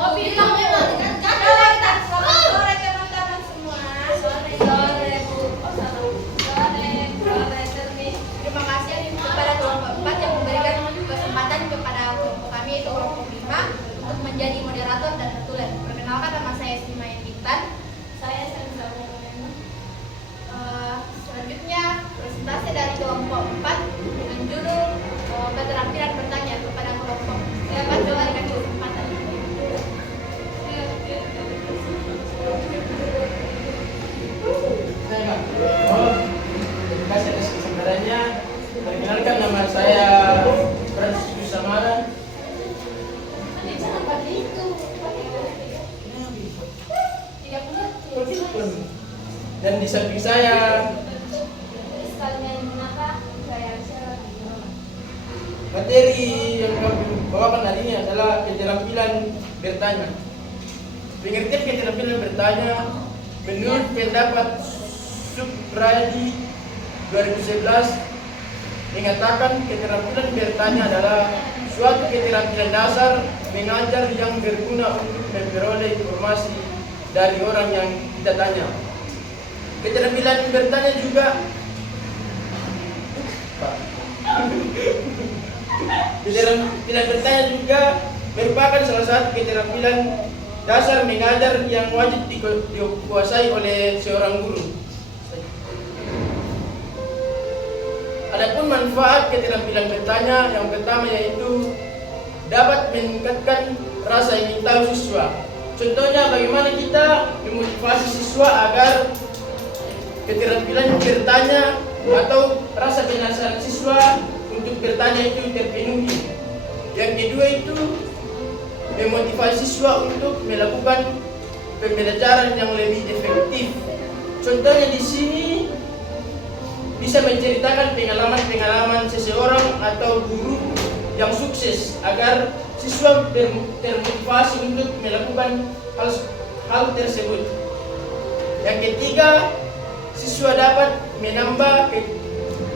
mobil kan selamat sore teman-teman semua. Sore Bu. Sore Termi. Terima kasih kepada kelompok 4 yang memberikan kesempatan kepada kelompok kami itu kelompok 5 untuk menjadi moderator dan petulis. Perkenalkan, nama saya Simayan Bintan. Saya Sanza. Selanjutnya presentasi dari kelompok 4 dengan judul keterampilan bertanya kepada kelompok. Silakan coba dikasih kesempatan. Terima kasih atas kesempatannya. Perkenalkan, nama saya Franciscus Samara. Dan di samping saya materi yang kami bawakan hari ini adalah keterampilan bertanya. Pengertian keterampilan bertanya menurut pendapat Supradi 2011 mengatakan keterampilan bertanya adalah suatu keterampilan dasar mengajar yang berguna untuk memperoleh informasi dari orang yang kita tanya. Keterampilan bertanya juga keterampilan bertanya juga merupakan salah satu keterampilan dasar mengajar yang wajib dikuasai oleh seorang guru. Adapun manfaat keterampilan bertanya yang pertama yaitu dapat meningkatkan rasa ingin tahu siswa. Contohnya bagaimana kita memotivasi siswa agar keterampilan bertanya atau rasa penasaran siswa untuk bertanya itu terpenuhi. Yang kedua itu memotivasi siswa untuk melakukan pembelajaran yang lebih efektif. Contohnya di sini bisa menceritakan pengalaman-pengalaman seseorang atau guru yang sukses agar siswa termotivasi untuk melakukan hal tersebut. Yang ketiga, siswa dapat menambah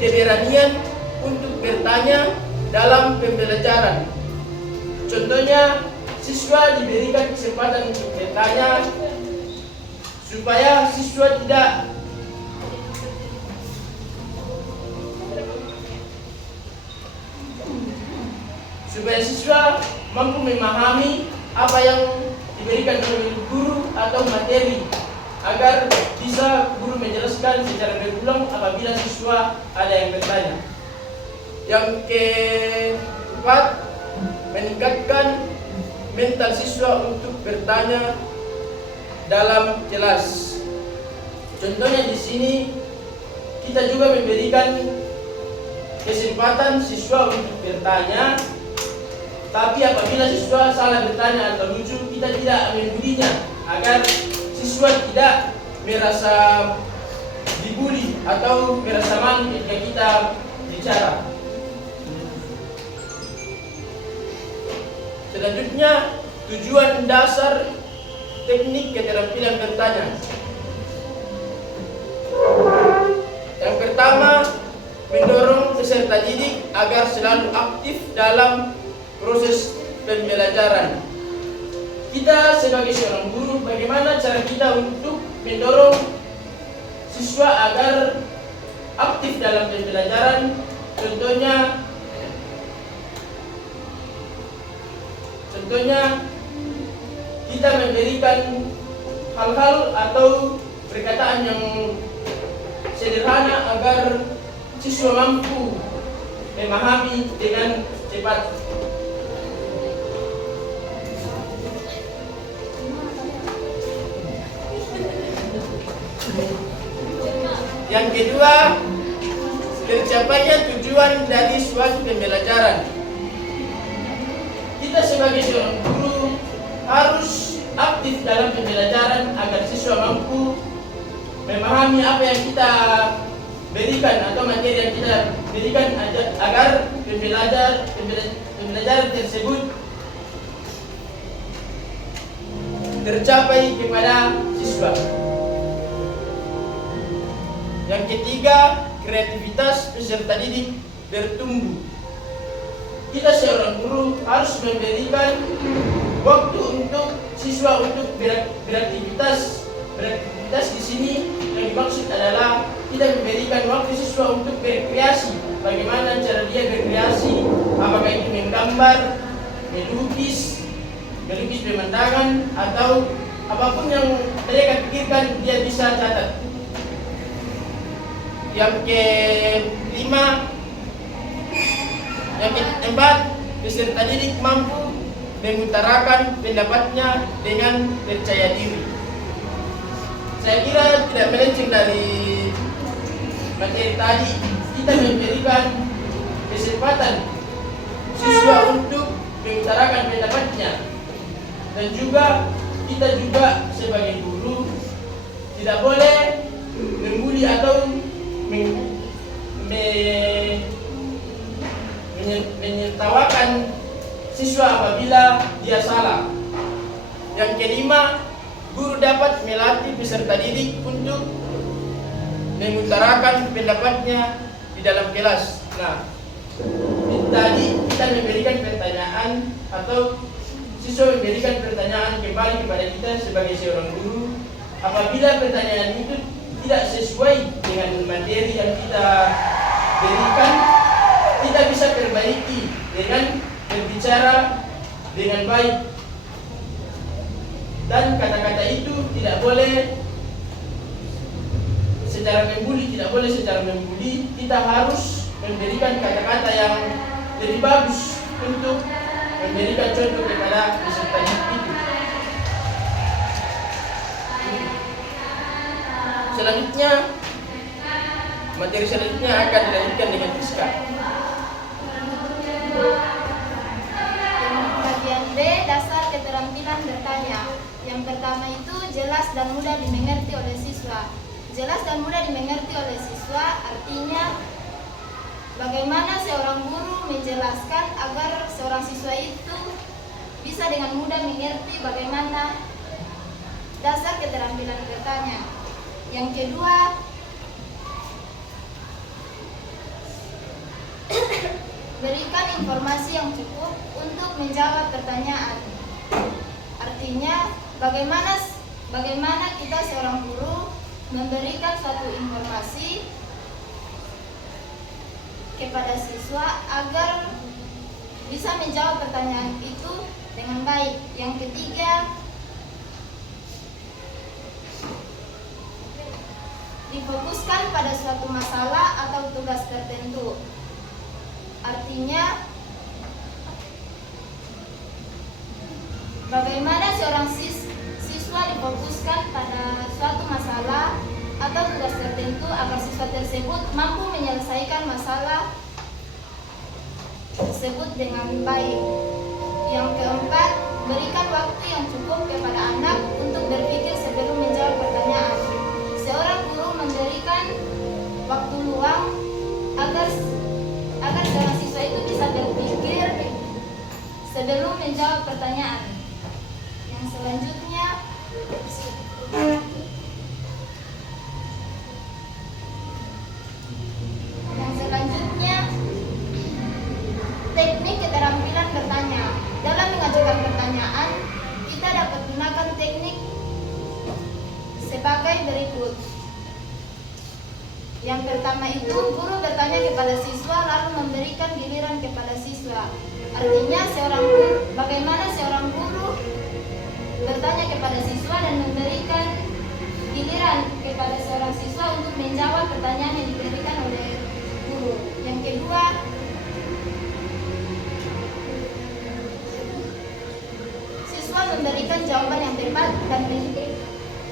keberanian untuk bertanya dalam pembelajaran. Contohnya, siswa diberikan kesempatan untuk bertanya supaya siswa mampu memahami apa yang diberikan oleh guru atau materi agar bisa guru menjelaskan secara berulang apabila siswa ada yang bertanya. Yang keempat, meningkatkan mental siswa untuk bertanya dalam kelas. Contohnya di sini kita juga memberikan kesempatan siswa untuk bertanya, tapi apabila siswa salah bertanya atau lucu, kita tidak membulinya agar siswa tidak merasa dibully atau merasa malu ketika kita bicara. Selanjutnya, tujuan dasar teknik keterampilan bertanya. Yang pertama, mendorong peserta didik agar selalu aktif dalam proses pembelajaran. Kita sebagai seorang guru, bagaimana cara kita untuk mendorong siswa agar aktif dalam pembelajaran? Contohnya kita memberikan hal-hal atau perkataan yang sederhana agar siswa mampu memahami dengan cepat. Yang kedua, tercapainya tujuan dari suatu pembelajaran. Kita sebagai seorang guru harus aktif dalam pembelajaran agar siswa mampu memahami apa yang kita berikan atau materi yang kita berikan agar pembelajaran tersebut tercapai kepada siswa. Yang ketiga, kreativitas peserta didik bertumbuh. Kita seorang guru harus memberikan waktu untuk siswa untuk beraktivitas di sini yang dimaksud adalah kita memberikan waktu siswa untuk berkreasi. Bagaimana cara dia berkreasi? Apakah itu menggambar, melukis pemandangan, atau apapun yang mereka pikirkan dia bisa catat. Yang keempat, peserta didik mampu mengutarakan pendapatnya dengan percaya diri. Saya kira tidak melenceng dari materi tadi, kita memberikan kesempatan siswa untuk mengutarakan pendapatnya, dan juga kita juga sebagai guru tidak boleh membuli atau menyertawakan siswa apabila dia salah. Yang kelima, guru dapat melatih peserta didik untuk mengutarakan pendapatnya di dalam kelas. Nah, tadi kita memberikan pertanyaan atau siswa memberikan pertanyaan kembali kepada kita sebagai seorang guru. Apabila pertanyaan itu tidak sesuai dengan materi yang kita berikan, kita bisa perbaiki dengan berbicara dengan baik. Dan kata-kata itu tidak boleh secara membuli, kita harus memberikan kata-kata yang lebih bagus untuk memberikan contoh kepada peserta didik itu. Selanjutnya, materi selanjutnya akan dilanjutkan dengan Fiska. Bagian B, dasar keterampilan bertanya. Yang pertama itu jelas dan mudah dimengerti oleh siswa. Jelas dan mudah dimengerti oleh siswa artinya bagaimana seorang guru menjelaskan agar seorang siswa itu bisa dengan mudah mengerti bagaimana dasar keterampilan bertanya. Yang kedua, berikan informasi yang cukup untuk menjawab pertanyaan. Artinya bagaimana kita seorang guru memberikan suatu informasi kepada siswa agar bisa menjawab pertanyaan itu dengan baik. Yang ketiga, difokuskan pada suatu masalah atau tugas tertentu. Artinya bagaimana seorang siswa difokuskan pada suatu masalah atau tugas tertentu agar siswa tersebut mampu menyelesaikan masalah tersebut dengan baik. Yang keempat, berikan waktu yang cukup kepada anak untuk berpikir sebelum menjawab pertanyaan. Seorang guru memberikan waktu luang agar seorang siswa itu bisa berpikir sebelum menjawab pertanyaan. Yang selanjutnya, teknik keterampilan bertanya. Dalam mengajukan pertanyaan, kita dapat gunakan teknik sebagai berikut. Yang pertama itu, guru bertanya kepada siswa lalu memberikan giliran kepada siswa. Artinya bagaimana seorang guru bertanya kepada siswa dan memberikan giliran kepada seorang siswa untuk menjawab pertanyaan yang diberikan oleh guru. Yang kedua, siswa memberikan jawaban yang tepat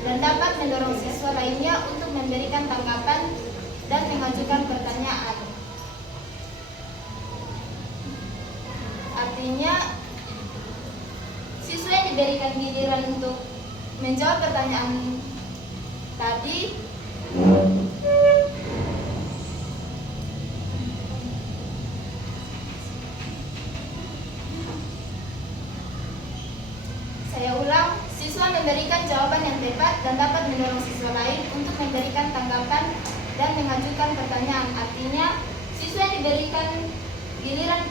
dan dapat mendorong siswa lainnya untuk memberikan tanggapan dan mengajukan pertanyaan. Artinya siswa yang diberikan giliran untuk menjawab pertanyaan tadi siswa memberikan jawaban yang tepat dan dapat mendorong siswa lain untuk memberikan tanggapan dan mengajukan pertanyaan. Artinya, siswa yang diberikan giliran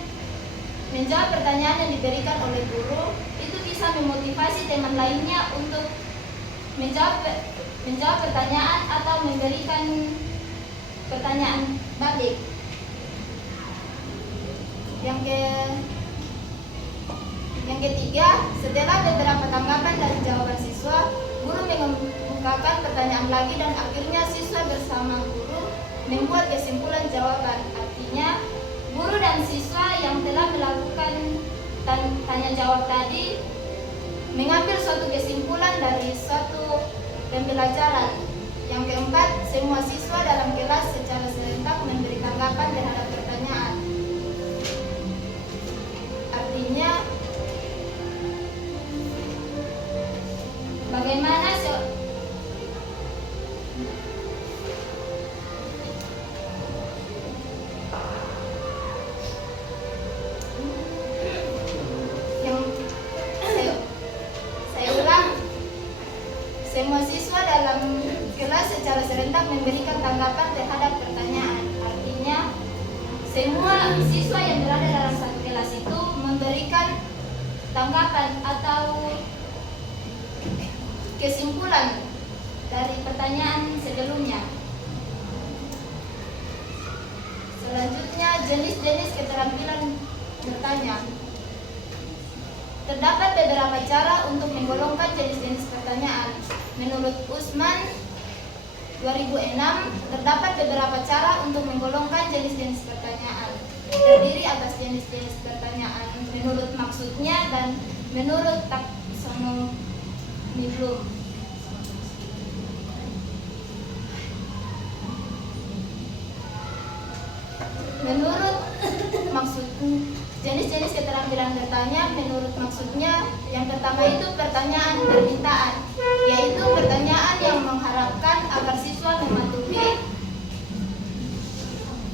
menjawab pertanyaan yang diberikan oleh guru itu bisa bisa memotivasi teman lainnya untuk menjawab pertanyaan atau memberikan pertanyaan balik. Yang ketiga, setelah beberapa tanggapan dan jawaban siswa, guru mengemukakan pertanyaan lagi dan akhirnya siswa bersama guru membuat kesimpulan jawaban. Artinya, guru dan siswa yang telah melakukan tanya jawab tadi mengambil suatu kesimpulan dari suatu pembelajaran. Yang keempat, semua siswa dalam kelas secara serentak memberi tanggapan terhadap pertanyaan. Artinya, bagaimana saya ulang, semua siswa dalam kelas secara serentak memberikan tanggapan terhadap pertanyaan. Artinya, semua siswa yang berada dalam satu kelas itu memberikan tanggapan atau kesimpulan dari pertanyaan sebelumnya. Selanjutnya, jenis-jenis keterampilan bertanya. Terdapat beberapa cara untuk menggolongkan jenis-jenis pertanyaan. Menurut Usman 2006, terdapat beberapa cara untuk menggolongkan jenis-jenis pertanyaan. Terdiri atas jenis-jenis pertanyaan menurut maksudnya dan menurut taksonomi Bloom. Menurut maksud jenis-jenis keterampilan bertanya menurut maksudnya, yang pertama itu pertanyaan permintaan, yaitu pertanyaan yang mengharapkan agar siswa mematuhi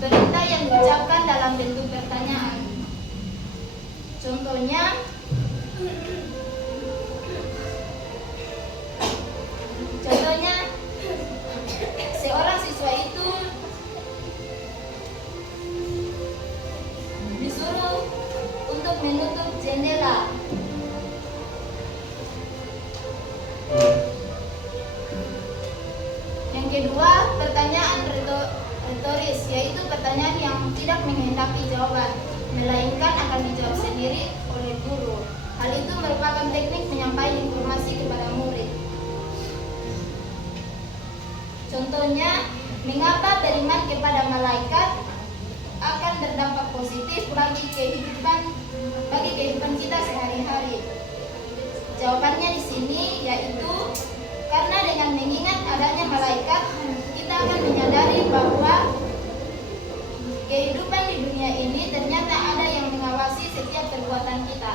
perintah yang diucapkan dalam bentuk pertanyaan. Contohnya, seorang siswa itu disuruh untuk menutup jendela. Yang kedua, pertanyaan retoris, yaitu pertanyaan yang tidak menghendaki jawaban, melainkan akan dijawab sendiri oleh guru. Hal itu merupakan teknik menyampaikan informasi kepada murid. Contohnya, mengapa beriman kepada malaikat akan berdampak positif bagi kehidupan kita sehari-hari? Jawabannya di sini yaitu karena dengan mengingat adanya malaikat, kita akan menyadari bahwa kehidupan di dunia ini ternyata ada yang mengawasi setiap perbuatan kita.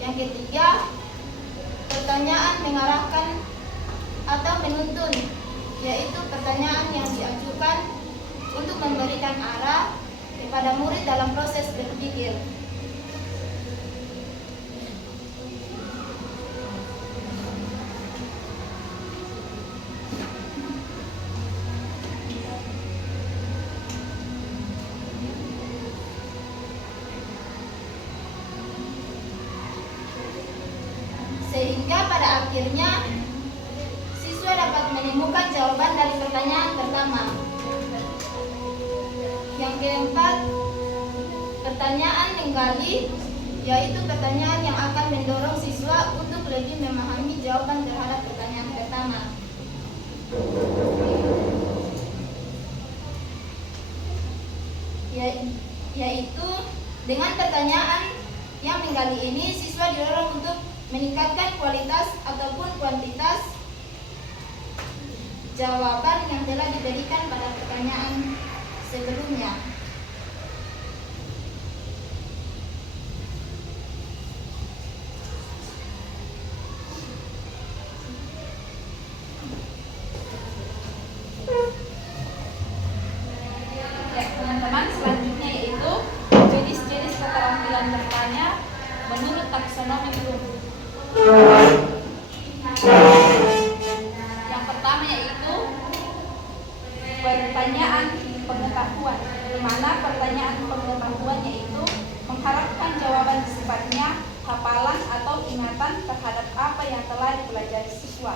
Yang ketiga, pertanyaan mengarahkan atau menuntun, yaitu pertanyaan yang diajukan untuk memberikan arah kepada murid dalam proses berpikir. Sehingga pada akhirnya siswa dapat menemukan jawaban dari pertanyaan pertama. Yang keempat, pertanyaan menggali, yaitu pertanyaan yang akan mendorong siswa untuk lebih memahami jawaban terhadap pertanyaan pertama. Yaitu dengan pertanyaan yang menggali ini, siswa didorong untuk meningkatkan kualitas ataupun kuantitas jawaban yang telah diberikan pada pertanyaan sebelumnya. Teman-teman, selanjutnya yaitu jenis-jenis keterampilan bertanya menurut taksonomi Bloom. Yang pertama yaitu pertanyaan pengetahuan, di mana yang telah dipelajari siswa.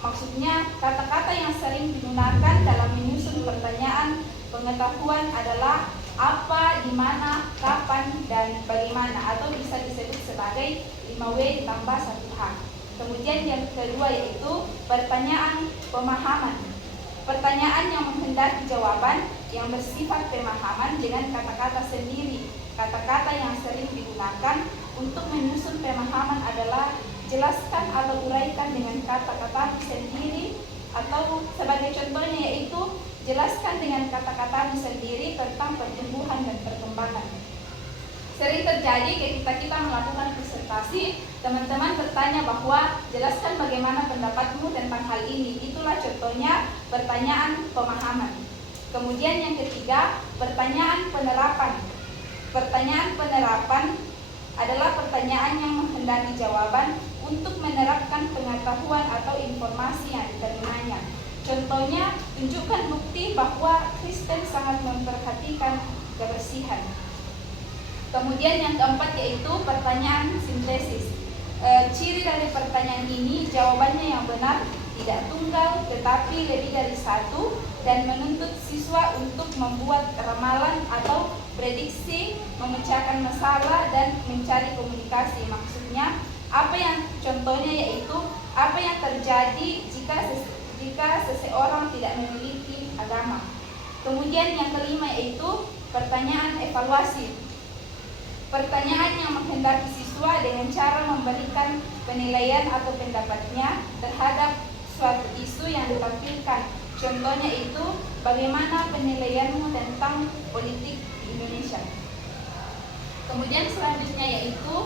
Maksudnya, kata-kata yang sering digunakan dalam menyusun pertanyaan pengetahuan adalah apa, di mana, kapan, dan bagaimana, atau bisa disebut sebagai 5W ditambah 1H. Kemudian yang kedua yaitu pertanyaan pemahaman. Pertanyaan yang menghendaki jawaban yang bersifat pemahaman dengan kata-kata sendiri. Kata-kata yang sering digunakan untuk menyusun pemahaman adalah jelaskan atau uraikan dengan kata-kata sendiri, atau sebagai contohnya yaitu jelaskan dengan kata-kata sendiri tentang pertumbuhan dan perkembangan. Sering terjadi ketika kita melakukan presentasi, teman-teman bertanya bahwa jelaskan bagaimana pendapatmu tentang hal ini. Itulah contohnya pertanyaan pemahaman. Kemudian yang ketiga, pertanyaan penerapan. Pertanyaan penerapan adalah pertanyaan yang menghendaki jawaban untuk menerapkan pengetahuan atau informasi yang diterimanya. Contohnya, tunjukkan bukti bahwa Kristen sangat memperhatikan kebersihan. Kemudian yang keempat yaitu pertanyaan sintesis. Ciri dari pertanyaan ini, jawabannya yang benar, tidak tunggal tetapi lebih dari satu, dan menuntut siswa untuk membuat ramalan atau prediksi, memecahkan masalah, dan mencari komunikasi. Maksudnya, apa yang contohnya yaitu apa yang terjadi jika seseorang tidak memiliki agama. Kemudian yang kelima yaitu pertanyaan evaluasi. Pertanyaan yang menghendaki siswa dengan cara memberikan penilaian atau pendapatnya terhadap suatu isu yang ditampilkan. Contohnya itu, bagaimana penilaianmu tentang politik di Indonesia. Kemudian selanjutnya yaitu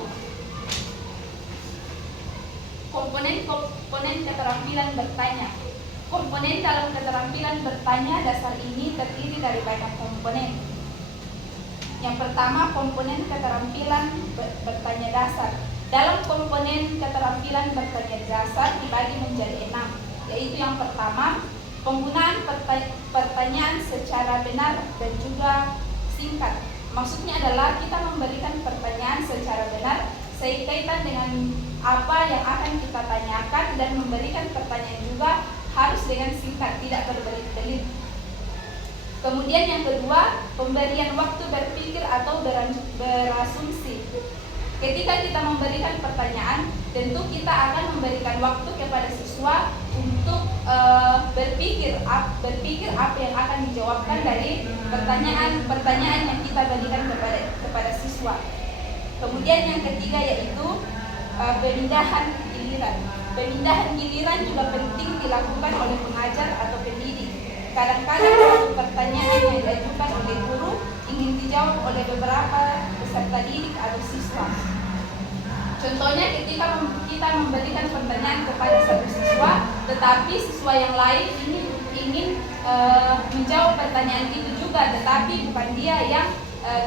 komponen keterampilan bertanya. Komponen dalam keterampilan bertanya dasar ini terdiri dari banyak komponen. Yang pertama, komponen keterampilan bertanya dasar. Dalam komponen keterampilan bertanya dasar dibagi menjadi 6, yaitu yang pertama, penggunaan pertanyaan secara benar dan juga singkat. Maksudnya adalah kita memberikan pertanyaan secara benar sekaitan dengan apa yang akan kita tanyakan, dan memberikan pertanyaan juga harus dengan singkat, tidak berbelit-belit. Kemudian yang kedua, pemberian waktu berpikir atau berasumsi. Ketika kita memberikan pertanyaan, tentu kita akan memberikan waktu kepada siswa untuk berpikir apa yang akan dijawabkan dari pertanyaan yang kita berikan kepada siswa. Kemudian yang ketiga yaitu pemindahan giliran. Pemindahan giliran juga penting dilakukan oleh pengajar atau pendidik. Kadang-kadang suatu pertanyaan yang diajukan oleh guru ingin dijawab oleh beberapa peserta didik atau siswa. Contohnya ketika kita memberikan pertanyaan kepada satu siswa, tetapi siswa yang lain ingin menjawab pertanyaan itu juga, tetapi bukan dia yang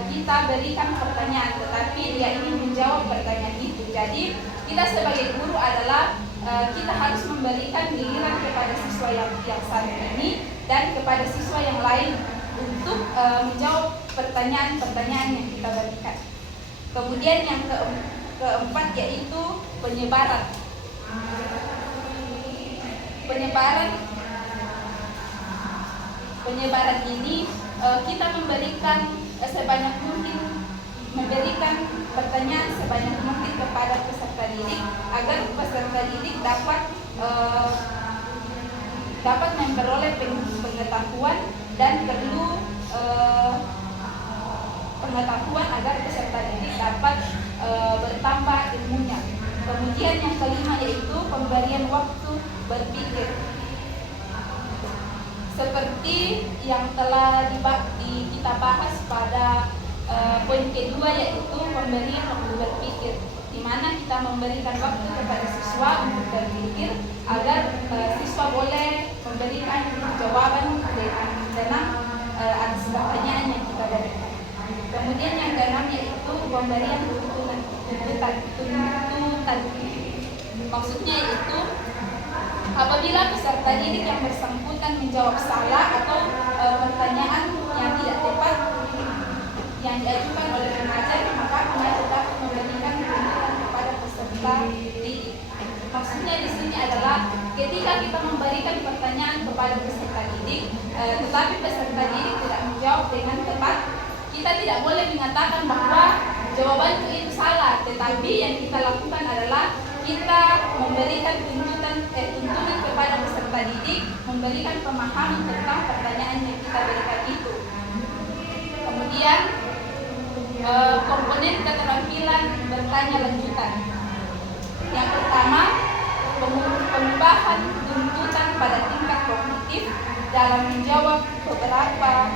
kita berikan pertanyaan, tetapi dia ingin menjawab pertanyaan itu. Jadi kita sebagai guru adalah kita harus memberikan giliran kepada siswa yang satu ini dan kepada siswa yang lain untuk menjawab pertanyaan-pertanyaan yang kita berikan. Kemudian yang keempat yaitu penyebaran. Penyebaran ini kita memberikan sebanyak mungkin, memberikan pertanyaan sebanyak mungkin kepada peserta didik agar peserta didik dapat memperoleh pengetahuan, dan perlu pengetahuan agar peserta didik dapat bertambah ilmunya. Kemudian yang kelima yaitu pemberian waktu berpikir. Seperti yang telah kita bahas pada poin kedua yaitu pemberian waktu berpikir, di mana kita memberikan waktu kepada siswa untuk berpikir agar siswa boleh memberikan jawaban dengan tenang atas pertanyaan yang kita berikan. Kemudian yang keenam yaitu pemberian tuntutan. Maksudnya yaitu apabila peserta didik yang bersangkutan menjawab salah atau pertanyaan yang tidak tepat yang diajukan oleh pengajar, maka pengajar dapat memberikan tuntutan kepada peserta didik. Maksudnya di sini adalah ketika kita memberikan pertanyaan kepada peserta didik, tetapi peserta didik tidak menjawab dengan tepat, kita tidak boleh mengatakan bahwa jawaban itu salah, tetapi yang kita lakukan adalah kita memberikan tuntunan kepada peserta didik, memberikan pemahaman tentang pertanyaan yang kita berikan itu. Kemudian komponen keterampilan bertanya lanjutan. Yang pertama, pengubahan tuntutan pada tingkat kognitif dalam menjawab beberapa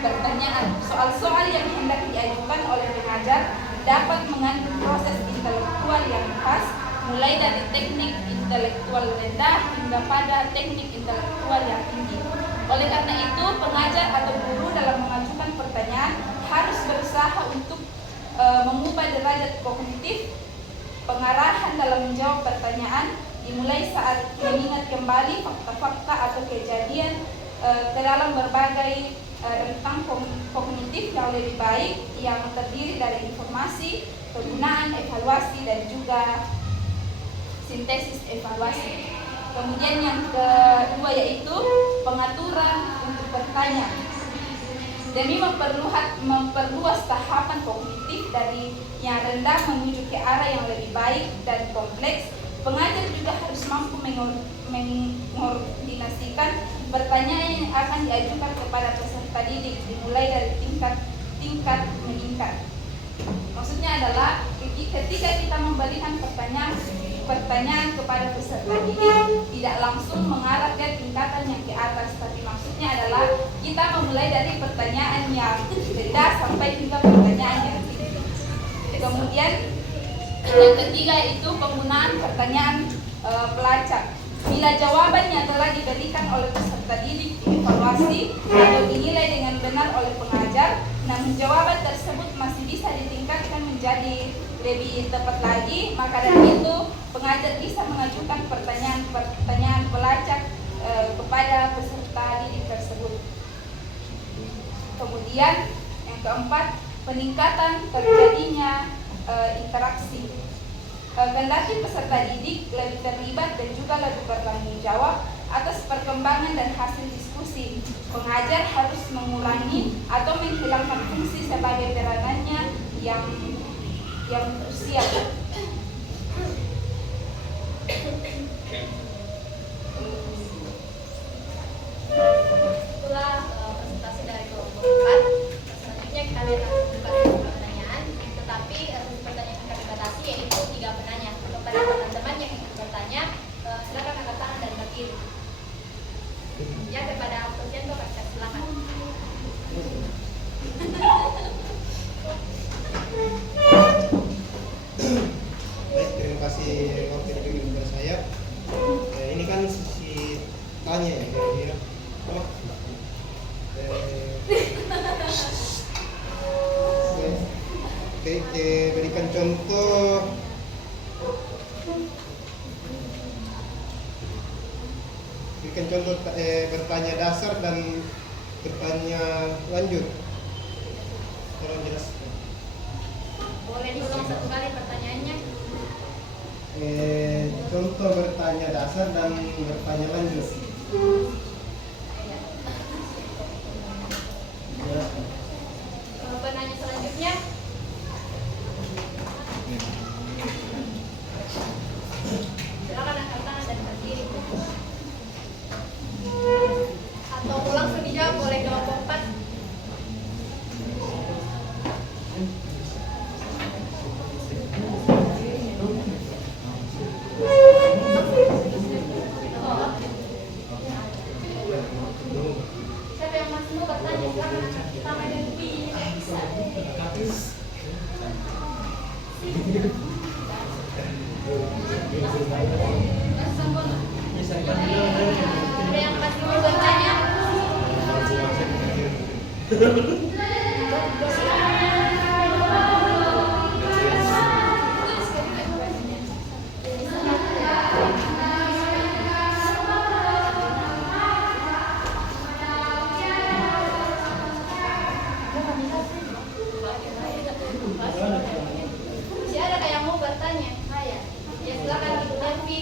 pertanyaan. Soal-soal yang hendak diajukan oleh pengajar dapat mengandung proses intelektual yang khas, mulai dari teknik intelektual rendah hingga pada teknik intelektual yang tinggi. Oleh karena itu, pengajar atau guru dalam mengajukan pertanyaan harus berusaha untuk mengubah derajat kognitif pengarahan dalam menjawab pertanyaan, dimulai saat mengingat kembali fakta-fakta atau kejadian ke dalam berbagai rentang kognitif yang lebih baik yang terdiri dari informasi, penggunaan, evaluasi, dan juga sintesis evaluasi. Kemudian yang kedua yaitu pengaturan untuk bertanya. Demi memperluas tahapan kognitif dari yang rendah menuju ke arah yang lebih baik dan kompleks, pengajar juga harus mampu mengkoordinasikan pertanyaan yang akan diajukan kepada peserta didik, dimulai dari tingkat meningkat. Maksudnya adalah ketika kita memberikan pertanyaan kepada peserta didik, tidak langsung mengarah ke tingkatan yang ke atas, tapi maksudnya adalah kita memulai dari pertanyaan yang rendah sampai hingga pertanyaan yang tinggi. Kemudian yang ketiga itu penggunaan pertanyaan pelacak. Bila jawabannya telah diberikan oleh peserta didik dievaluasi atau dinilai dengan benar oleh pengajar, namun jawaban tersebut masih bisa ditingkatkan menjadi lebih tepat lagi, maka dari itu pengajar bisa mengajukan pertanyaan pelacak kepada peserta didik tersebut. Kemudian yang keempat, peningkatan terjadinya interaksi. Kendati peserta didik lebih terlibat dan juga lebih bertanggung jawab atas perkembangan dan hasil diskusi, pengajar harus mengurangi atau menghilangkan fungsi sebagai peranannya yang krusial. Itulah presentasi dari kelompok 4. Selanjutnya kita lihat hasil pertanyaan, tetapi hasil pertanyaan yang kami batasi yaitu 3 penanya. Kepada teman-teman yang ingin bertanya, silakan angkat tangan dan berdiri. Ya, kepada Alfian kok kasih silakan. Baik, terima kasih waktu kepada saya. Ini kan sisi tanya ya, kira-kira. Berikan contoh. Berikan contoh bertanya dasar dan bertanya lanjut. Tolong jelaskan. Boleh diulang satu kali pertanyaannya? Contoh bertanya dasar dan bertanya lanjut. Jelaskan. Penanya selanjutnya. Silakan angkat tangan dan berdiri. Atau langsung dijawab oleh kelompok 4. Siapa yang masih mau bertanya? Silakan angkat tangan dan ada yang masih mau bertanya? Masih ada yang mau bertanya? Ya, silakan Ibu Devi.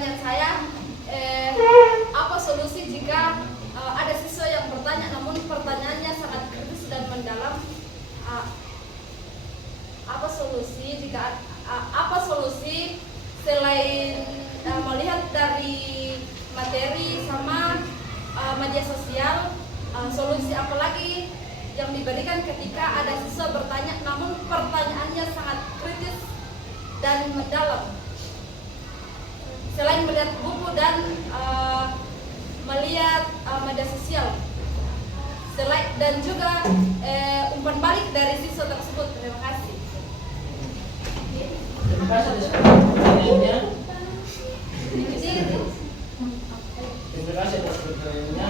pertanyaan saya, apa solusi jika ada siswa yang bertanya namun pertanyaannya sangat kritis dan mendalam? Apa solusi selain melihat dari materi sama media sosial, solusi apa lagi yang diberikan ketika ada siswa bertanya namun pertanyaannya sangat kritis dan mendalam? Selain melihat buku dan melihat media sosial, dan juga umpan balik dari siswa tersebut. Terima kasih. Terima kasih atas pertanyaannya. Terima kasih atas pertanyaannya.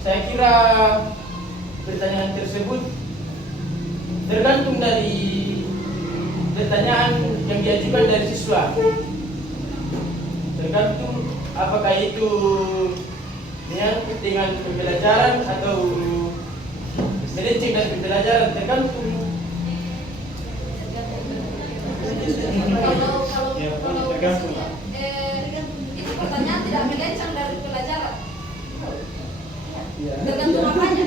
Saya kira pertanyaan tersebut tergantung dari pertanyaan yang diajukan dari siswa. Tergantung apakah itu menyangkut dengan pembelajaran atau melenceng dari pembelajaran, tergantung. Kalau itu pertanyaan tidak melenceng dari pelajaran. Tergantung apanya?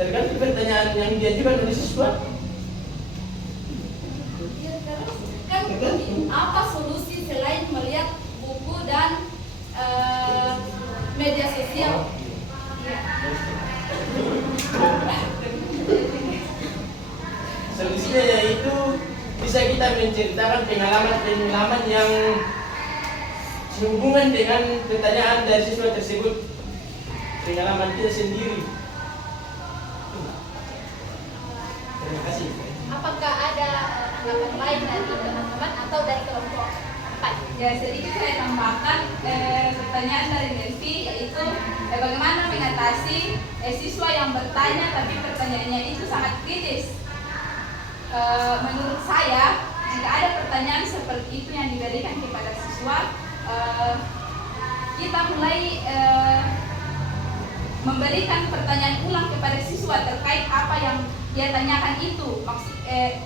Tergantung pertanyaan yang diajukan oleh siswa. Kan apa solusi selain melihat buku dan media sosial? Solusinya yaitu bisa kita menceritakan pengalaman yang sehubungan dengan pertanyaan dari siswa tersebut, pengalaman kita sendiri. Terima kasih. Apakah ada tanggapan lain dari teman-teman atau dari kelompok 4? Ya, sedikit saya tambahkan pertanyaan dari Delvi, yaitu bagaimana mengatasi siswa yang bertanya tapi pertanyaannya itu sangat kritis. Menurut saya, jika ada pertanyaan seperti itu yang diberikan kepada siswa, kita mulai memberikan pertanyaan ulang kepada siswa terkait apa yang dia tanyakan itu.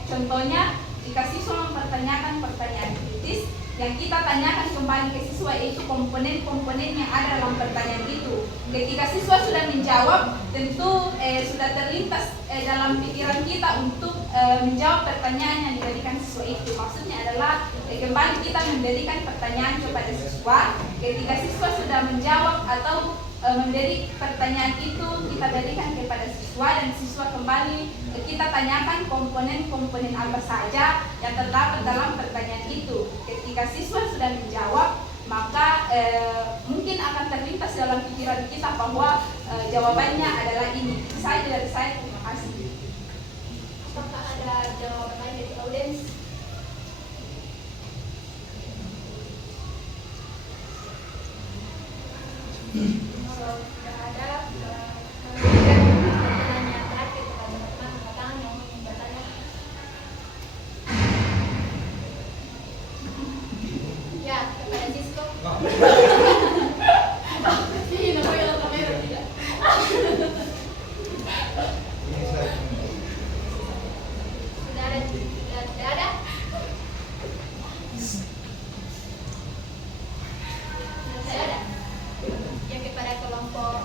Contohnya, jika siswa mempertanyakan pertanyaan kritis, yang kita tanyakan kembali ke siswa itu komponen-komponen yang ada dalam pertanyaan itu. Ketika siswa sudah menjawab, tentu sudah terlintas dalam pikiran kita untuk menjawab pertanyaan yang diberikan siswa itu. Maksudnya adalah kembali kita memberikan pertanyaan kepada siswa. Ketika siswa sudah menjawab atau memberi pertanyaan itu, kita berikan kepada siswa dan siswa kembali kita tanyakan komponen-komponen apa saja yang terdapat dalam pertanyaan itu. Ketika siswa sudah menjawab, maka mungkin akan terlintas dalam pikiran kita bahwa jawabannya adalah ini. Saya dari saya, terima kasih. Apakah ada jawaban lain dari audiens? Kalau tidak ada, memberikan pertanyaan terakhir kepada teman-teman angkat tangan yang ingin bertanya. Ya, kepada Sisko. Ini namanya kamera tidak. Ini saya. Sudah ada? Tidak ada? Tidak ada. Yang kepada kelompok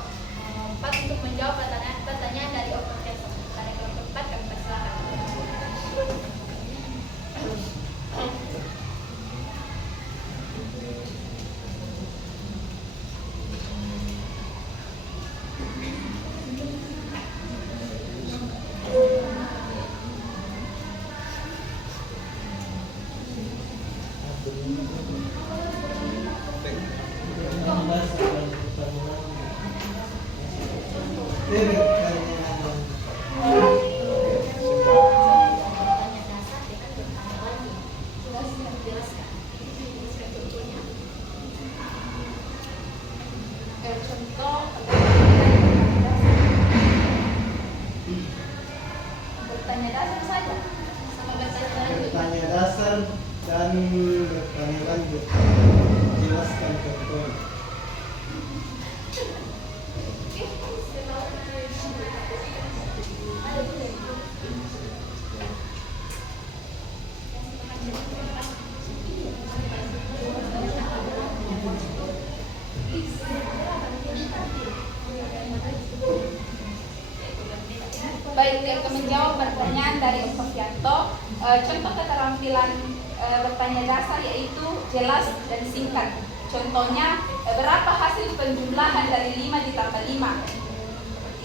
Baik, menjawab pertanyaan dari Sofianto, contoh keterampilan bertanya dasar yaitu jelas dan singkat. Contohnya, berapa hasil penjumlahan dari 5 ditambah 5?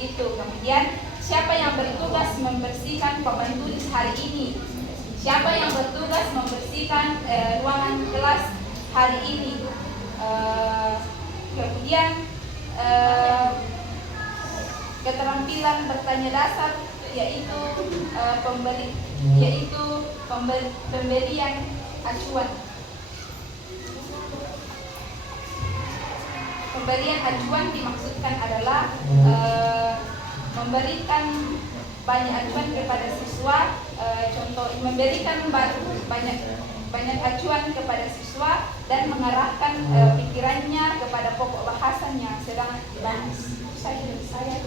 Itu. Kemudian, siapa yang bertugas membersihkan papan tulis hari ini? Siapa yang bertugas membersihkan ruangan kelas hari ini? Kemudian, keterampilan bertanya dasar yaitu pemberian acuan. Pemberian acuan dimaksudkan adalah memberikan banyak acuan kepada siswa, contoh memberikan banyak acuan kepada siswa dan mengarahkan pikirannya kepada pokok bahasan yang sedang dibahas. Saya.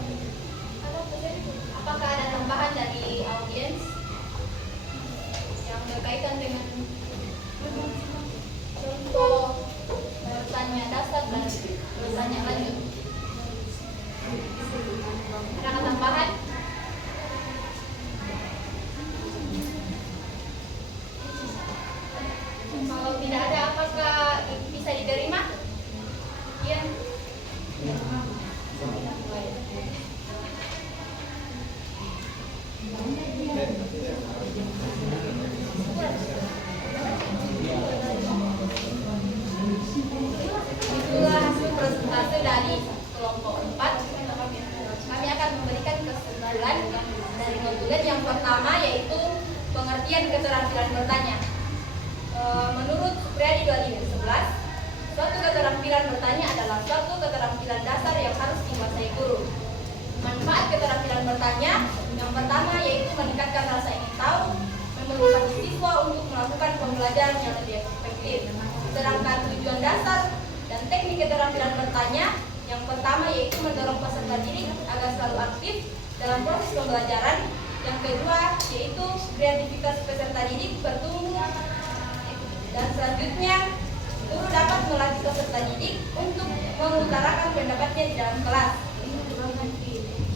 Apakah ada tambahan dari audiens yang berkaitan dengan contoh bertanya dasar dan bertanya lanjut? Ada tambahan? Kalau tidak ada, apakah bisa diterima? Iya. Itulah hasil presentasi dari kelompok 4. Kami akan memberikan kesimpulan dari notulen yang pertama, yaitu pengertian keterampilan bertanya. Menurut Supriyadi 2011, suatu keterampilan bertanya adalah suatu keterampilan dasar yang harus dikuasai guru. Manfaat keterampilan bertanya yang pertama yaitu meningkatkan rasa ingin tahu, memotivasi siswa untuk melakukan pembelajaran yang lebih efektif. Sedangkan tujuan dasar dan teknik keterampilan bertanya yang pertama yaitu mendorong peserta didik agar selalu aktif dalam proses pembelajaran. Yang kedua yaitu kreativitas peserta didik bertumbuh. Dan selanjutnya, guru dapat melatih peserta didik untuk mengutarakan pendapatnya di dalam kelas.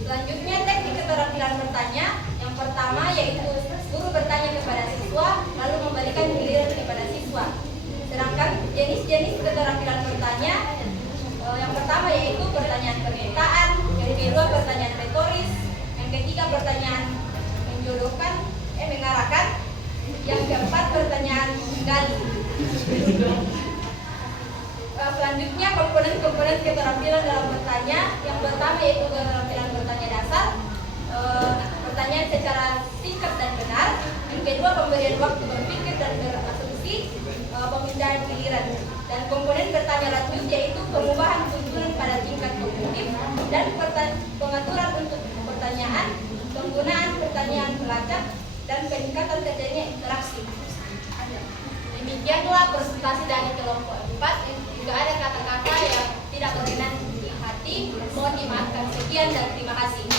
Selanjutnya, teknik keterampilan bertanya. Yang pertama yaitu guru bertanya kepada siswa, lalu memberikan giliran kepada siswa. Sedangkan jenis-jenis keterampilan bertanya, yang pertama yaitu pertanyaan permintaan, yang kedua pertanyaan retoris, yang ketiga pertanyaan mengarahkan, yang keempat pertanyaan menggali. Selanjutnya komponen-komponen keterampilan dalam bertanya. Yang pertama yaitu keterampilan bertanya dasar, pertanyaan secara singkat dan benar. Yang kedua pemberian waktu berpikir dan berasumsi, pemindahan giliran. Dan komponen bertanya lanjut yaitu perubahan tuntunan pada tingkat kognitif dan pengaturan untuk pertanyaan, penggunaan pertanyaan pelacak dan peningkatan terjadinya interaksi. Demikianlah presentasi dari kelompok 4. Jika ada kata-kata yang tidak berkenan di hati, mohon dimaafkan. Sekian dan terima kasih.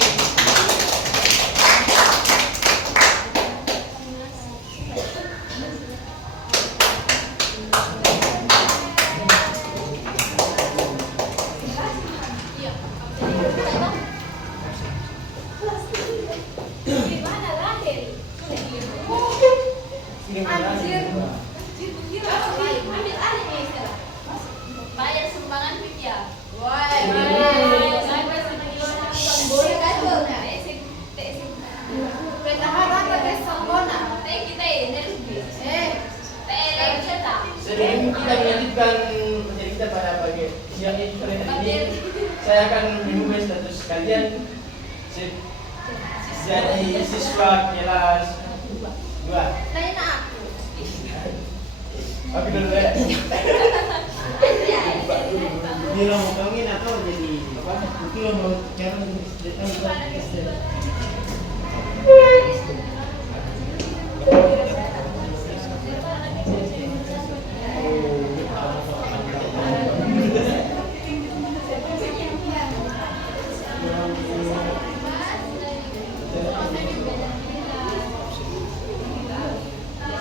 Bayar sumbangan ya. Sebelum kita melanjutkan materi kita pada pagi siang ini, saya akan membuka status kalian jadi siswa kelas 2. Oke dulu ya. Ini lo ngomongin atau jadi apa? Itu lo mau cara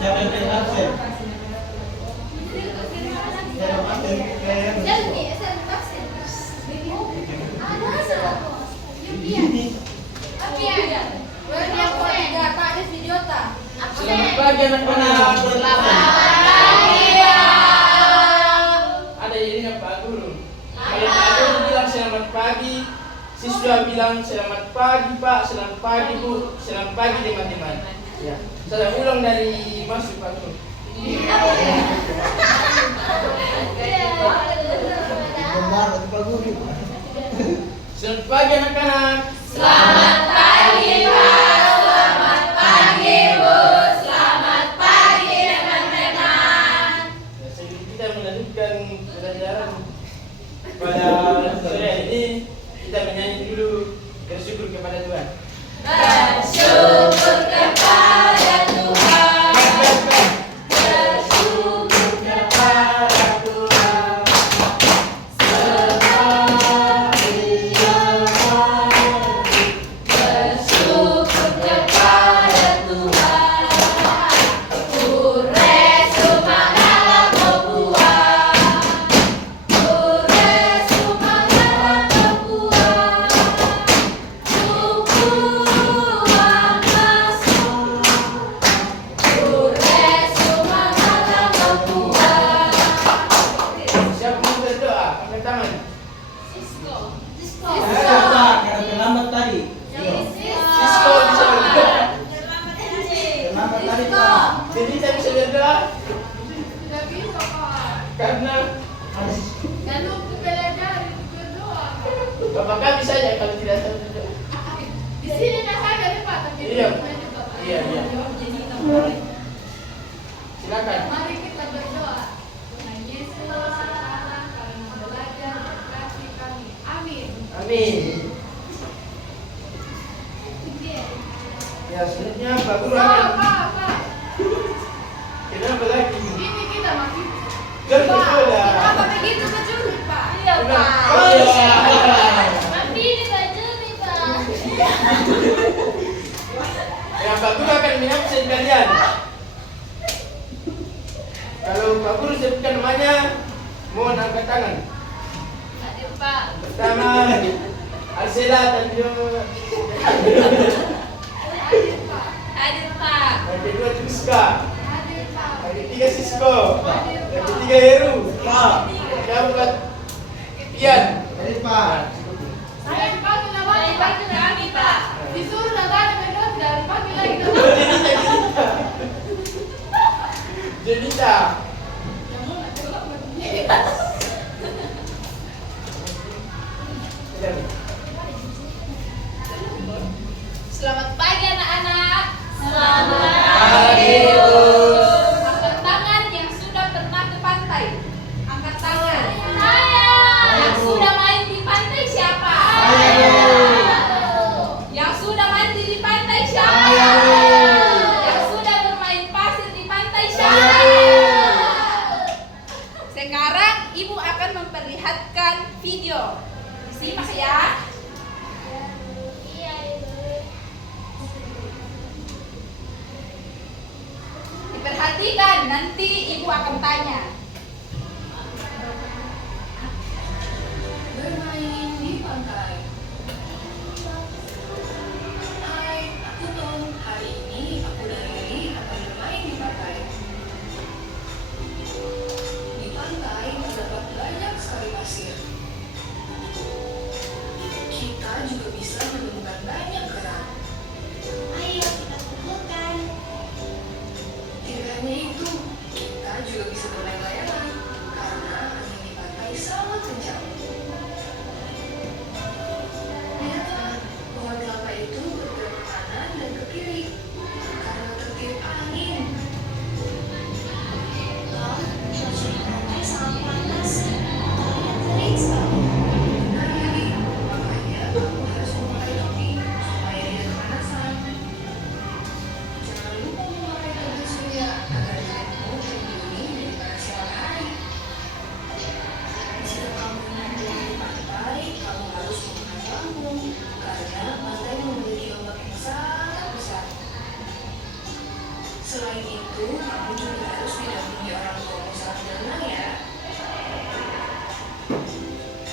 siapa yang pengen absen? pagi anak-anak. Ada ininya Pak Guru. Kalau Pak Guru bilang selamat pagi, siswa bilang selamat pagi Pak, selamat pagi Bu, selamat pagi teman-teman. Ya. Saya ulang dari masuk Pak Guru. Selamat pagi anak-anak. Selamat pagi Pak, selamat pagi Bu, selamat pagi teman-teman. Ya, sebelum kita melanjutkan pelajaran pada sore ini, kita menyanyi dulu bersyukur kepada Tuhan. Bersyukur kepada Tuhan, bersyukur kepada Tuhan, bersyukur kepada Tuhan. Ure sumangala topua, ure sumangala topua, tukuan masuk, ure sumangala topua. Siapa mau berdoa? Angkat tangan. Sisko. Terlambat tadi. Sisko bisa berdoa. Terlambat tadi Pak. Jadi saya bisa berdoa Tidak bisa Pak. karena Ada siswa. Dan untuk belajar itu berdoa. Bapak kami saja kalau tidak tahu berdoa. Di sini saya dari Pak, tapi Iya. di rumah juga, Pak. Iya, iya. Silakan. Mari kita berdoa. Tuhan Yesus, sekarang kami belajar kasih kami. Amin. Amin. Ya, selanjutnya Pak Guru akan Pak. kenapa lagi? Ini kita masih. Berdoa. Kenapa begitu kecuri, Pak? Iya Pak. Iya. Tapi ini baju nih Pak. Ya, Pak Guru akan mengabsen kalian. Kalau Pak Guru sebutkan namanya, mohon angkat tangan. Hadir Pak. Pertama, Arsela Tanjung. Hadir, Pak. Hadir Pak. Yang kedua Triska. Hadir, Pak. Yang ketiga Sisko. Yang ketiga Heru. Pak. Yang keempat Pian. Jadi Pak, Saya dipanggil nama Saya Pak. panggil kami Pak. Disuruh datang berdoa sudah dipanggil lagi. Jenita. Selamat pagi anak-anak. Selamat pagi, Bu. Angkat tangan yang sudah pernah ke pantai. Angkat tangan. Saya. Yang sudah main di pantai siapa? Yang sudah mandi di pantai siapa? Yang sudah bermain pasir di pantai siapa? Sekarang ibu akan memperlihatkan video. Simak ya. Iya Ibu. Diperhatikan, nanti ibu akan tanya. Bermain di pantai. Hai, aku Tom. Hari ini aku dan Lily akan bermain di pantai. Di pantai terdapat banyak sekali pasir. Kita juga bisa menemukan banyak kerang. Ayo kita kumpulkan. Tidak hanya itu, kita juga bisa berlayar-layaran karena angin di pantai sangat kencang. Lihatlah, pohon kelapa itu bergerak ke kanan dan ke kiri karena tertiup angin. Tom, cuaca di pantai sangat panas. Mataharinya terik sekali. Nah, Lily, makanya kamu harus memakai topi supaya tidak kepanasan. Jangan lupa memakai tabir surya agar kulitmu terlindungi dari panasnya matahari. Jika kamu ingin bermain di pantai, kamu harus memakai pelampung karena pantai memiliki ombak yang sangat besar. Selain itu, kamu juga harus didampingi orang tuamu saat berenang ya.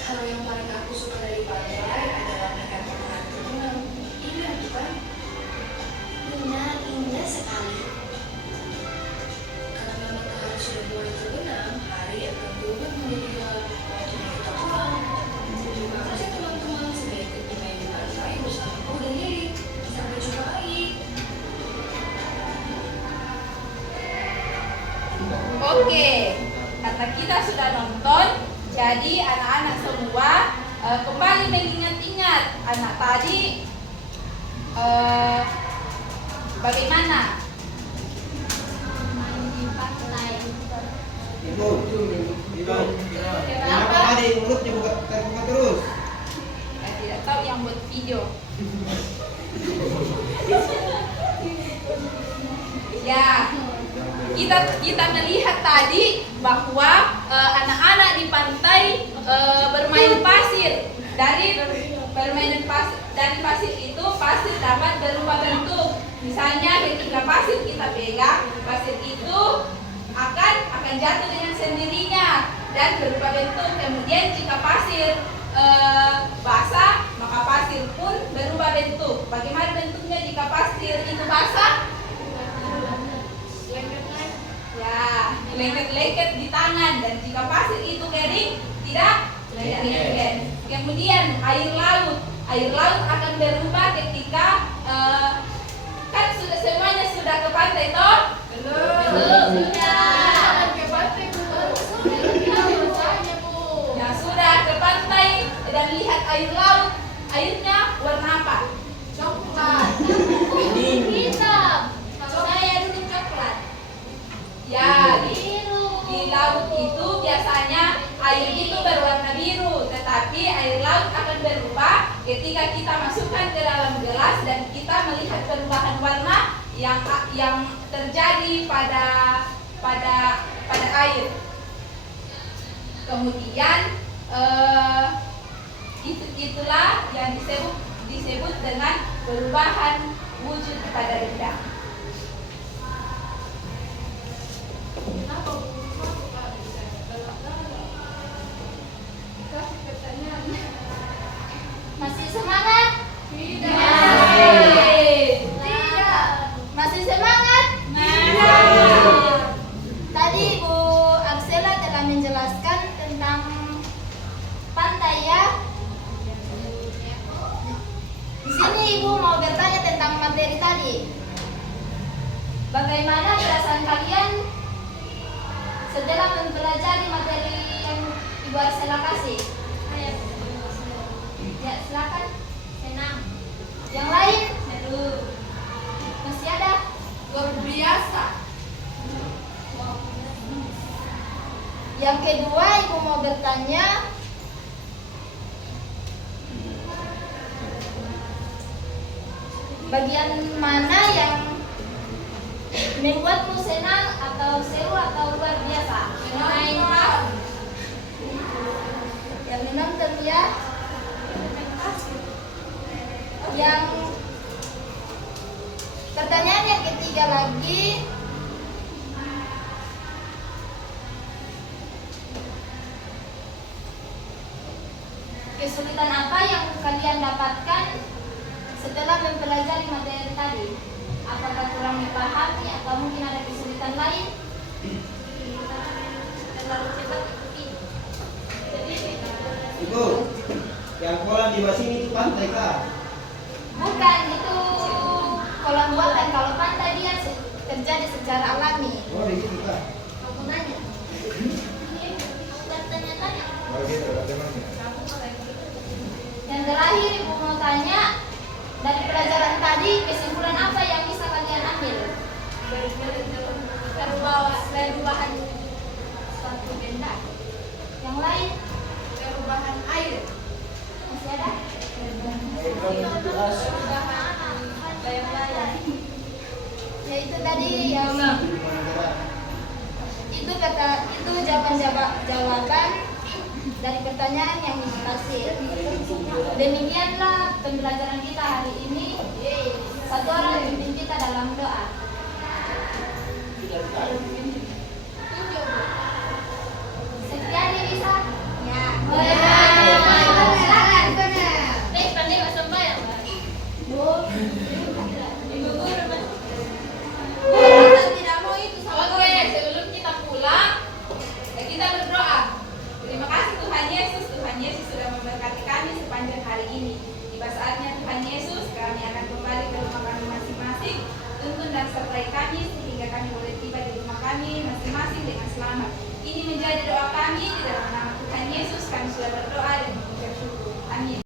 Hal yang paling aku suka dari pantai adalah melihat pemandangan berenang. Indah bukan? Benar, indah sekali. Oke, karena kita sudah nonton, jadi anak-anak semua kembali mengingat-ingat anak tadi bagaimana? Main di pantai. Ibu, kenapa tadi mulutnya terbuka terus? Saya tidak tahu yang buat video. Ya, kita melihat tadi bahwa anak-anak di pantai bermain pasir. Dari pasir itu pasir dapat berubah bentuk. Misalnya ketika pasir kita pegang, pasir itu akan jatuh dengan sendirinya dan berubah bentuk. Kemudian jika pasir basah, maka pasir pun berubah bentuk. Bagaimana bentuknya jika pasir itu basah? Ya, lengket-lengket di tangan, dan jika pasir itu kering, tidak lengket. Kemudian air laut akan berubah ketika kan semuanya sudah ke pantai toh? Belum. Ya sudah ke pantai dan lihat air laut, airnya warna apa? Coklat. Hitam. Kalau saya dulu coklat. Ya, Biru. di laut itu biasanya air itu berwarna biru, tetapi air laut akan berubah ketika kita masukkan ke dalam gelas dan kita melihat perubahan warna yang terjadi pada air. Kemudian itulah yang disebut dengan perubahan wujud pada benda. Masih semangat? Tidak. Masih semangat? Nah, Tadi Bu Arsela telah menjelaskan tentang pantai ya. Di sini Ibu mau bertanya tentang materi tadi. Bagaimana perasaan kalian setelah mempelajari materi yang Ibu Arsela kasih? Ya, silakan. Senang. Yang lain? Seru. Masih ada? Luar biasa. Yang kedua, Ibu mau bertanya, bagian mana yang membuatmu senang atau seru atau luar biasa? Yang menonton ya. Yang pertanyaan yang ketiga lagi, kesulitan apa yang kalian dapatkan setelah mempelajari materi tadi? Apakah kurang dipahami atau mungkin ada kesulitan lain? Terlalu cepat ikuti. Ibu, yang kolam di bawah sini itu pantai kah? Bukan, itu kolam buatan. Kalau pantai dia terjadi secara alami. Oh, di situ kah? Kamu nanya. Tanya-tanya. Oh, gitu, bagaimana? Yang terakhir Ibu mau tanya, dari pelajaran tadi kesimpulan apa yang bisa kalian ambil? Perubahan suatu benda. Yang lain Perubahan air. masih ada? Perubahan Ya itu tadi yang itu jawaban dari pertanyaan yang Ibu kasih. Demikianlah pembelajaran kita hari ini. Satu orang pimpin kita dalam doa. Sekalian bisa? Ya. Silakan. pandai bahasa Bayang. Ibu guru Mas. Tidak mau itu sama oke, sebelum kita pulang, ya kita berdoa. Terima kasih Tuhan Yesus sudah memberkati kami sepanjang hari ini. Tiba saatnya Tuhan Yesus, kami akan kembali ke rumah kami masing-masing. Tuntun dan sertai kami sehingga kami boleh tiba di rumah kami kami masing-masing dengan selamat. Ini menjadi doa kami di dalam nama Tuhan Yesus. Kami sudah berdoa dan mengucap syukur. Amin.